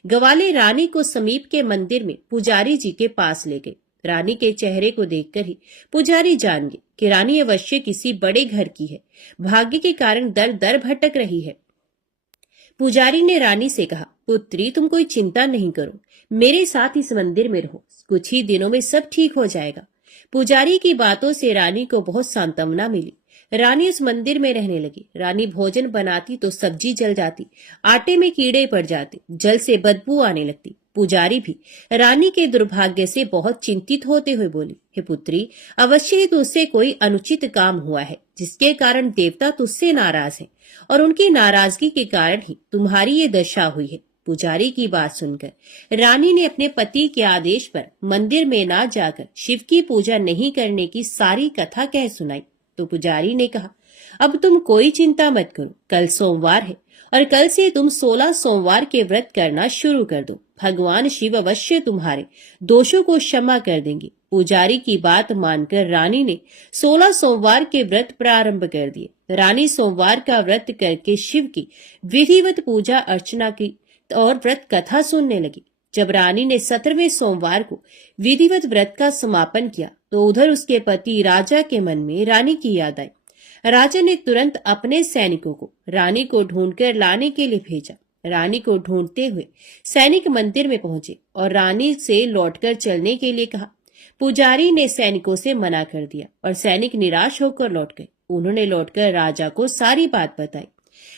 गवाले रानी को समीप के मंदिर में पुजारी जी के पास ले गए। रानी के चेहरे को देखकर ही पुजारी जान गए कि रानी अवश्य किसी बड़े घर की है, भाग्य के कारण दर दर भटक रही है। पुजारी ने रानी से कहा, पुत्री, तुम कोई चिंता नहीं करो, मेरे साथ इस मंदिर में रहो, कुछ ही दिनों में सब ठीक हो जाएगा। पुजारी की बातों से रानी को बहुत सांत्वना मिली। रानी उस मंदिर में रहने लगी। रानी भोजन बनाती तो सब्जी जल जाती, आटे में कीड़े पड़ जाते, जल से बदबू आने लगती। पुजारी भी रानी के दुर्भाग्य से बहुत चिंतित होते हुए बोली, हे पुत्री, अवश्य ही तुझसे कोई अनुचित काम हुआ है जिसके कारण देवता तुझसे नाराज हैं और उनकी नाराजगी के कारण ही तुम्हारी ये दशा हुई है। पुजारी की बात सुनकर रानी ने अपने पति के आदेश पर मंदिर में ना जाकर शिव की पूजा नहीं करने की सारी कथा कह सुनाई। तो पुजारी ने कहा, अब तुम कोई चिंता मत करो, कल सोमवार है और कल से तुम 16 सोमवार के व्रत करना शुरू कर दो। भगवान शिव अवश्य तुम्हारे दोषों को क्षमा कर देंगे। पुजारी की बात मानकर रानी ने 16 सोमवार के व्रत प्रारंभ कर दिए। रानी सोमवार का व्रत करके शिव की विधिवत पूजा अर्चना की और व्रत कथा सुनने लगी। जब रानी ने 17वें सोमवार को विधिवत व्रत का समापन किया तो उधर उसके पति राजा के मन में रानी की याद आई। राजा ने तुरंत अपने सैनिकों को रानी को ढूंढकर लाने के लिए भेजा। रानी को ढूंढते हुए सैनिक मंदिर में पहुंचे और रानी से लौटकर चलने के लिए कहा। पुजारी ने सैनिकों से मना कर दिया और सैनिक निराश होकर लौट गए। उन्होंने लौटकर राजा को सारी बात बताई।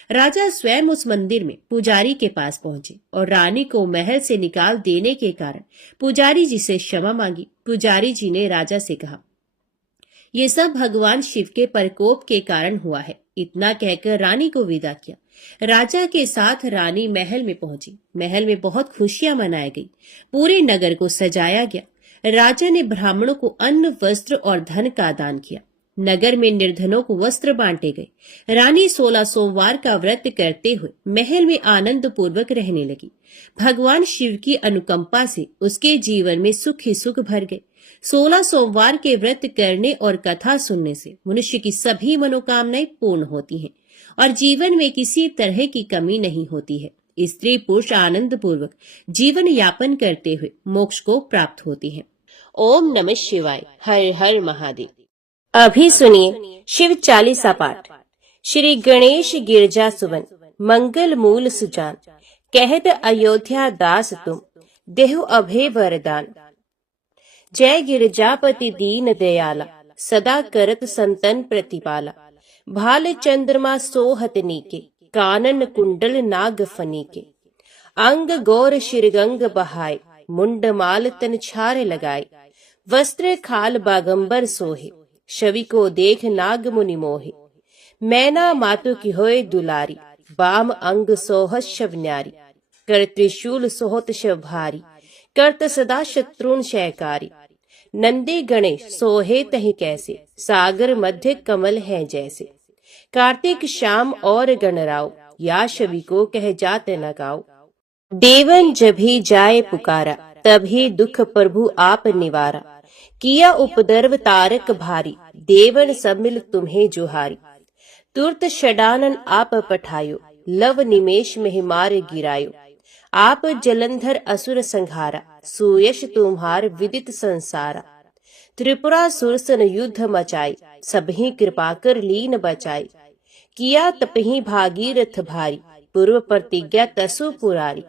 राजा स्वयं उस मंदिर में पुजारी के पास पहुंचे और रानी को महल से निकाल देने के कारण पुजारी जी से क्षमा मांगी। पुजारी जी ने राजा से कहा, ये सब भगवान शिव के प्रकोप के कारण हुआ है, इतना कहकर रानी को विदा किया। राजा के साथ रानी महल में पहुंची। महल में बहुत खुशियां मनाई गई। पूरे नगर को सजाया गया। राजा ने ब्राह्मणों को अन्न, वस्त्र और धन का दान किया। नगर में निर्धनों को वस्त्र बांटे गए। रानी 16 सोमवार का व्रत करते हुए महल में आनंद पूर्वक रहने लगी। भगवान शिव की अनुकंपा से उसके जीवन में सुख ही सुख भर गए। 16 सोमवार के व्रत करने और कथा सुनने से मनुष्य की सभी मनोकामनाएं पूर्ण होती हैं और जीवन में किसी तरह की कमी नहीं होती है। स्त्री पुरुष आनंद पूर्वक जीवन यापन करते हुए मोक्ष को प्राप्त होती है। ओम नमः शिवाय। हर हर महादेव। अभी सुनिए शिव चालीसा पाठ। श्री गणेश गिरजा सुवन, मंगल मूल सुजान, कहत अयोध्या दास तुम, देहु अभय वरदान। जय गिरजापति दीन दयाला, सदा करत संतन प्रतिपाला। भाल चंद्रमा सोहत नीके, कानन कुंडल नाग फनीके। अंग गौर शिरगंग बहाय, मुंड माल तन छार लगाए। वस्त्र खाल बागंबर सोहे, छवि को देख नाग मुनि मोहे। मैना मातु की होए दुलारी, बाम अंग सोहत शव न्यारी। कर त्रिशूल सोहत शव भारी, करत सदा शत्रुन शयकारी। नंदी गणेश सोहे तहि कैसे, सागर मध्य कमल है जैसे। कार्तिक श्याम और गणराव, या छवि को कह जात न गाओ। देवन जभी जाए पुकारा, तभी दुख प्रभु आप निवारा। किया उपद्रव तारक भारी, देवन सब मिल तुम्हें जुहारी। तुरत षडानन आप पठायो, लव निमेष में मार गिरायो। आप जलंधर असुर संहारा, सुयश तुम्हार विदित संसारा। त्रिपुरा सुरसन युद्ध मचाई, सबही कृपा कर लीन बचाई। किया तपही भागीरथ भारी, पूर्व प्रतिज्ञा तसु पुरारी।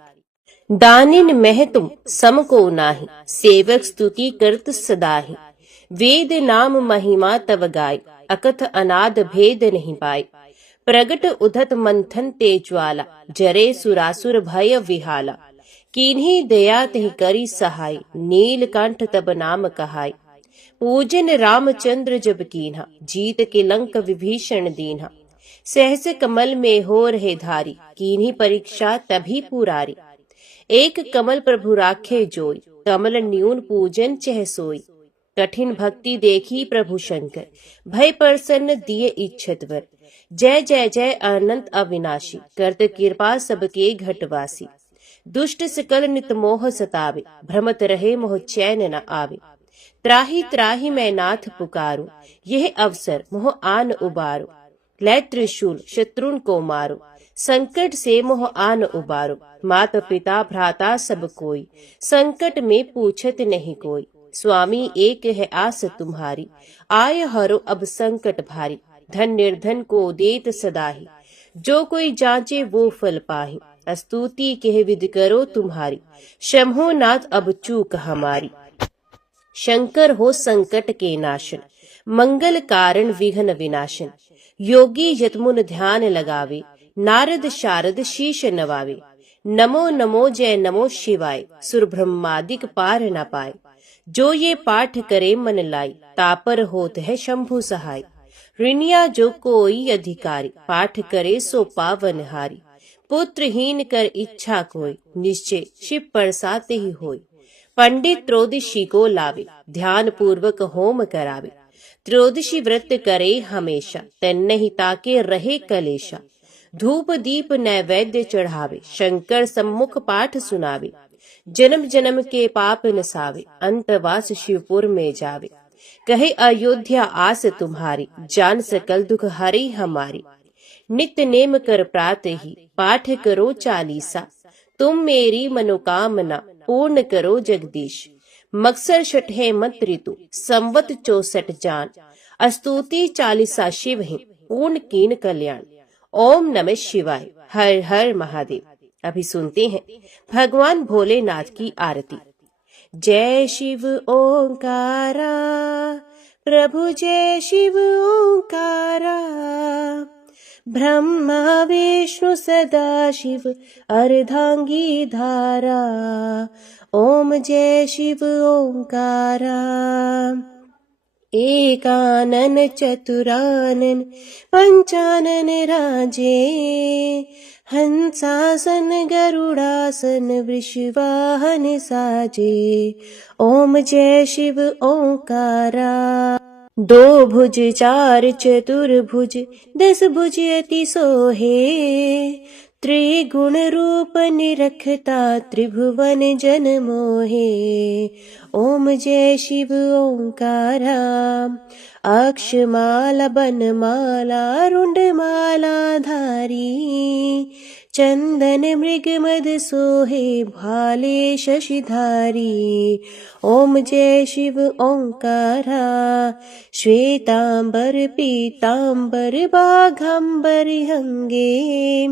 दानिन मह तुम सम को नाही, सेवक स्तुति करत सदाहि। वेद नाम महिमा तव गाय, अकथ अनाद भेद नहीं पाए। प्रगट उधत मंथन ते ज्वाला, जरे सुरासुर भय विहाला। किन्हीं दया तहि करी सहाय, नीलकंठ तब नाम कहाय। पूजन रामचंद्र जब कीन्हा, जीत के लंक विभीषण दीन्हा। सहस कमल में हो रहे धारी, किन्हीं परीक्षा तभी पुरारी। एक कमल प्रभु राखे जोई, कमल न्यून पूजन चह सोई। कठिन भक्ति देखी प्रभु शंकर, भय प्रसन्न दिए इच्छत वर। जय जय जय अनंत अविनाशी, करत कृपा सबके घटवासी। दुष्ट सकल नित मोह सतावे, भ्रमत रहे मोह चैन न आवे। त्राही त्राही मैं नाथ पुकारो, यह अवसर मोह आन उबारो। लै त्रिशूल शत्रुन को मारो, संकट से मोह आन उबारो। माता पिता भ्राता सब कोई, संकट में पूछत नहीं कोई। स्वामी एक है आस तुम्हारी, आय हरो अब संकट भारी। धन निर्धन को देत सदाही, जो कोई जांचे वो फल पाही। स्तुति कह विधि करो तुम्हारी, शंभो नाथ अब चूक हमारी। शंकर हो संकट के नाशन, मंगल कारण विघ्न विनाशन। योगी यतमुन ध्यान लगावे, नारद शारद शीश नवावे। नमो नमो जय नमो शिवाय, सुर ब्रह्मादिक पार न पाए। जो ये पाठ करे मन लाई, तापर होत है शंभु सहाय। ऋणिया जो कोई अधिकारी, पाठ करे सो पावन हारी। पुत्रहीन कर इच्छा कोई, निश्चय शिव परसाते ही होय। पंडित त्रयोदशी को लावे, ध्यान पूर्वक होम करावे। त्रयोदशी व्रत करे हमेशा, तन ही ताके रहे कलेशा। धूप दीप नैवेद्य चढ़ावे, शंकर सम्मुख पाठ सुनावे। जन्म जन्म के पाप नसावे, अंतवास शिवपुर में जावे। कहे अयोध्या आस तुम्हारी, जान सकल दुख हरी हमारी। नित्य नेम कर प्रात ही, पाठ करो चालीसा। तुम मेरी मनोकामना, पूर्ण करो जगदीश। मकसर छठे मत ऋतु, संवत 64 जान। स्तुति चालीसा शिव ही, पूर्ण कीन कल्याण। ओम नमः शिवाय। हर हर महादेव। अभी सुनते हैं भगवान भोलेनाथ की आरती। जय शिव ओंकारा, प्रभु जय शिव ओंकारा। ब्रह्मा विष्णु सदा शिव, अर्धांगी धारा। ओम जय शिव ओंकारा। एकानन चतुरानन पंचानन राजे, हंसासन गरुड़ासन वृषवाहन साजे। ओम जय शिव ओंकारा। दो भुज चार चतुर्भुज, 10 भुज अति सोहे, त्रिगुण रूप निरखता त्रिभुवन जन मोहे। ओम जय शिव ओंकारा। अक्षमाला बनमाला रुंडमाला धारी, चंदन मृग मद सोहे भाले शशिधारी। ओम जय शिव ओंकारा। श्वेतांबर पीतांबर बाघांबर अंगे,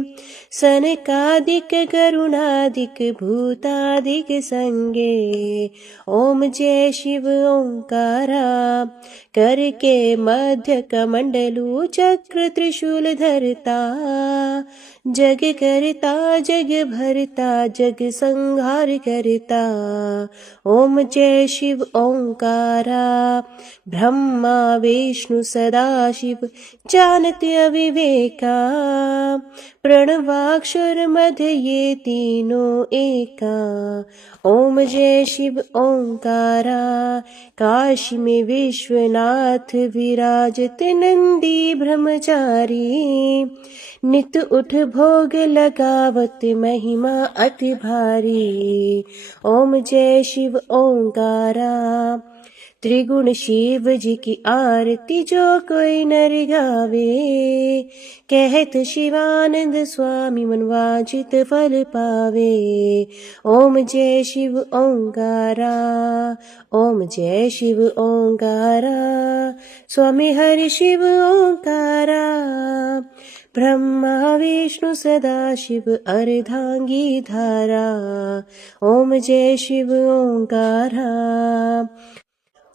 सनकादिक गरुणादिक भूतादिक संगे। ओम जय शिव ओंकारा। करके मध्य कमंडलू चक्र त्रिशूल धरता, जग करता जग भरता जग संहार करता। ओम जय शिव ओंकारा। ब्रह्मा विष्णु सदा शिव जानत अविवेका, प्रणवाक्षर मध्य ये तीनों एका। ओम जय शिव ओंकारा। काशी में विश्वनाथ विराजत नंदी ब्रह्मचारी, नित उठ भोग लगावत महिमा अति भारी। ओम जय शिव ओंकारा। त्रिगुण शिव जी की आरती जो कोई नर गावे, कहत शिवानंद स्वामी मन वांछित फल पावे। ओम जय शिव ओंकारा। ओम जय शिव ओंकारा। स्वामी हरि शिव ओंकारा। ब्रह्मा विष्णु सदा शिव अर्धांगी धारा। ओम जय शिव ओंकारा।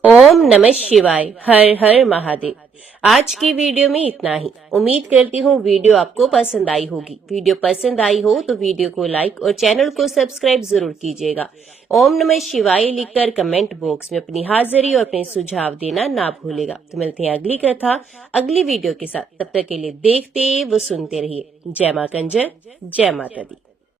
ओम नमः शिवाय। हर हर महादेव। आज की वीडियो में इतना ही। उम्मीद करती हूँ वीडियो आपको पसंद आई होगी। वीडियो पसंद आई हो तो वीडियो को लाइक और चैनल को सब्सक्राइब जरूर कीजिएगा। ओम नमः शिवाय लिखकर कमेंट बॉक्स में अपनी हाजिरी और अपने सुझाव देना ना भूलेगा। तो मिलते हैं अगली कथा अगली वीडियो के साथ। तब तक के लिए देखते व सुनते रहिए। जय मां कंजर, जय माता दी।